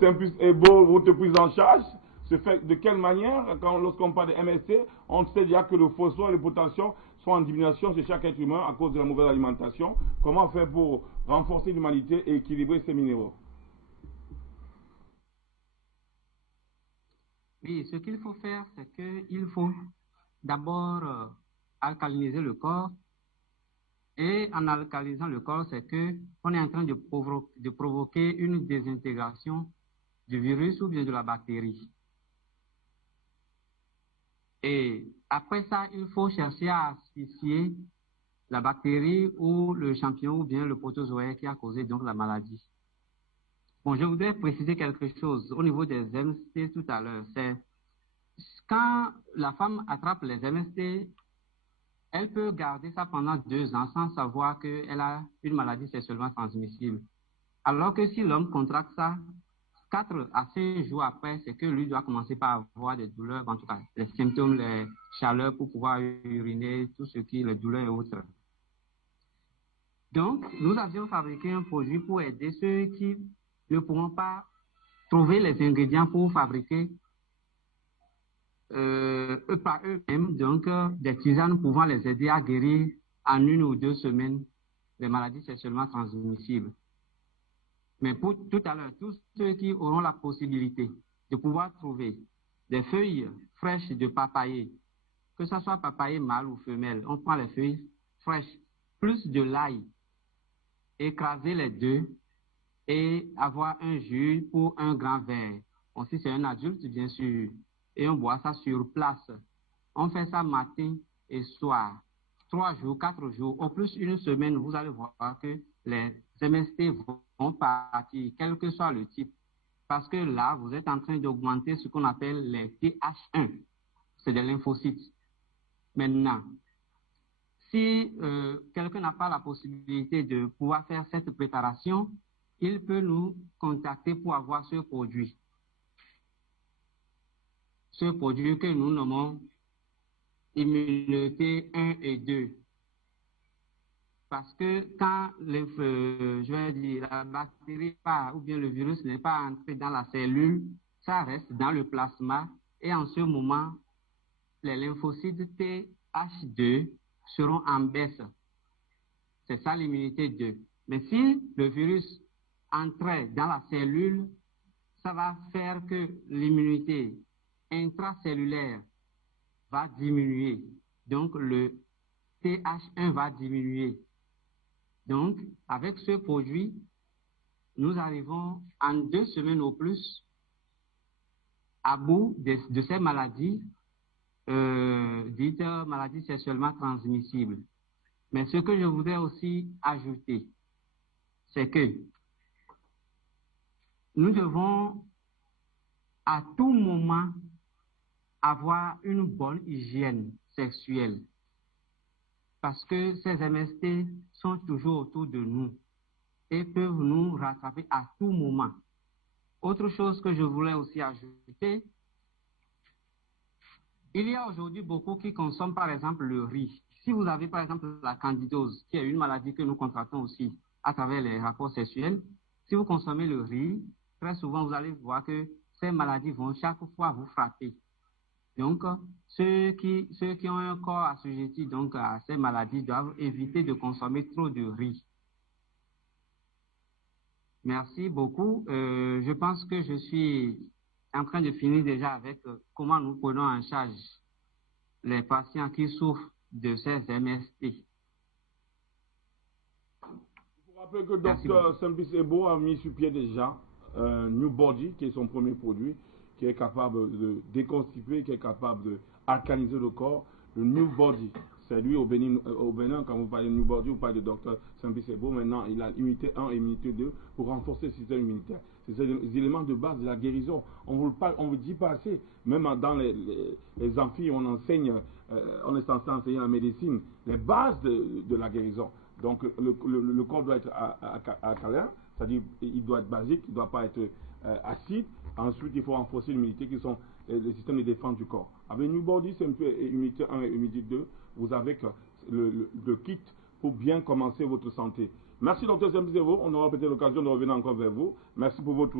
Simplice et beau, votre prise en charge se fait de quelle manière? Lorsqu'on parle de MST, on sait déjà que le phosphore et le potassium sont en diminution chez chaque être humain à cause de la mauvaise alimentation. Comment faire pour renforcer l'humanité et équilibrer ces minéraux? Oui, ce qu'il faut faire, c'est qu'il faut d'abord alcaliniser le corps. Et en alcalisant le corps, c'est qu'on est en train de provoquer une désintégration du virus ou bien de la bactérie. Et après ça, il faut chercher à asphyxier la bactérie ou le champignon ou bien le protozoaire qui a causé donc la maladie. Bon, je voudrais préciser quelque chose au niveau des MST tout à l'heure. C'est quand la femme attrape les MST, elle peut garder ça pendant 2 ans sans savoir qu'elle a une maladie sexuellement transmissible. Alors que si l'homme contracte ça, 4 à 5 jours après, c'est que lui doit commencer par avoir des douleurs, en tout cas les symptômes, les chaleurs pour pouvoir uriner, tout ce qui est les douleurs et autres. Donc, nous avions fabriqué un produit pour aider ceux qui ne pourront pas trouver les ingrédients pour fabriquer par eux-mêmes, donc des tisanes pouvant les aider à guérir en 1 ou 2 semaines les maladies sexuellement transmissibles. Mais pour tout à l'heure, tous ceux qui auront la possibilité de pouvoir trouver des feuilles fraîches de papayer, que ce soit papayer mâle ou femelle, on prend les feuilles fraîches, plus de l'ail, écraser les deux et avoir un jus pour un grand verre. Bon, si c'est un adulte, bien sûr, et on boit ça sur place. On fait ça matin et soir. 3 jours, 4 jours, au plus 1 semaine, vous allez voir que les MST vont partir, quel que soit le type. Parce que là, vous êtes en train d'augmenter ce qu'on appelle les TH1. C'est des lymphocytes. Maintenant, si quelqu'un n'a pas la possibilité de pouvoir faire cette préparation, il peut nous contacter pour avoir ce produit. Ce produit que nous nommons immunité 1 et 2. Parce que quand la bactérie part ou bien le virus n'est pas entré dans la cellule, ça reste dans le plasma et en ce moment, les lymphocytes TH2 seront en baisse. C'est ça l'immunité 2. Mais si le virus entrait dans la cellule, ça va faire que l'immunité intracellulaire va diminuer. Donc, le TH1 va diminuer. Donc, avec ce produit, nous arrivons en 2 semaines au plus à bout de ces maladies, dites maladies sexuellement transmissibles. Mais ce que je voudrais aussi ajouter, c'est que nous devons à tout moment avoir une bonne hygiène sexuelle. Parce que ces MST sont toujours autour de nous et peuvent nous rattraper à tout moment. Autre chose que je voulais aussi ajouter, il y a aujourd'hui beaucoup qui consomment par exemple le riz. Si vous avez par exemple la candidose, qui est une maladie que nous contractons aussi à travers les rapports sexuels, si vous consommez le riz, très souvent vous allez voir que ces maladies vont chaque fois vous frapper. Donc, ceux qui ont un corps assujetti donc, à ces maladies doivent éviter de consommer trop de riz. Merci beaucoup. Je pense que je suis en train de finir déjà avec comment nous prenons en charge les patients qui souffrent de ces MST. Il faut rappeler que Dr Simplice Ebo a mis sur pied déjà New Body, qui est son premier produit, qui est capable de déconstituer, qui est capable d'alcaliniser le corps. Le New Body, c'est lui au Bénin, quand vous parlez de New Body, vous parlez de Dr Simplice Ebo. Maintenant, il a immunité 1 et immunité 2 pour renforcer le système immunitaire. C'est des éléments de base de la guérison. On ne vous dit pas assez. Même dans les amphis, on enseigne, on est censé enseigner la médecine, les bases de la guérison. Donc, le corps doit être alcalin, c'est-à-dire il doit être basique, il ne doit pas être acide. Ensuite, il faut renforcer l'immunité qui sont les systèmes de défense du corps. Avec New Body, c'est un peu immunité 1 et immunité 2. Vous avez le kit pour bien commencer votre santé. Merci, Dr Simplice Ebo. On aura peut-être l'occasion de revenir encore vers vous. Merci pour votre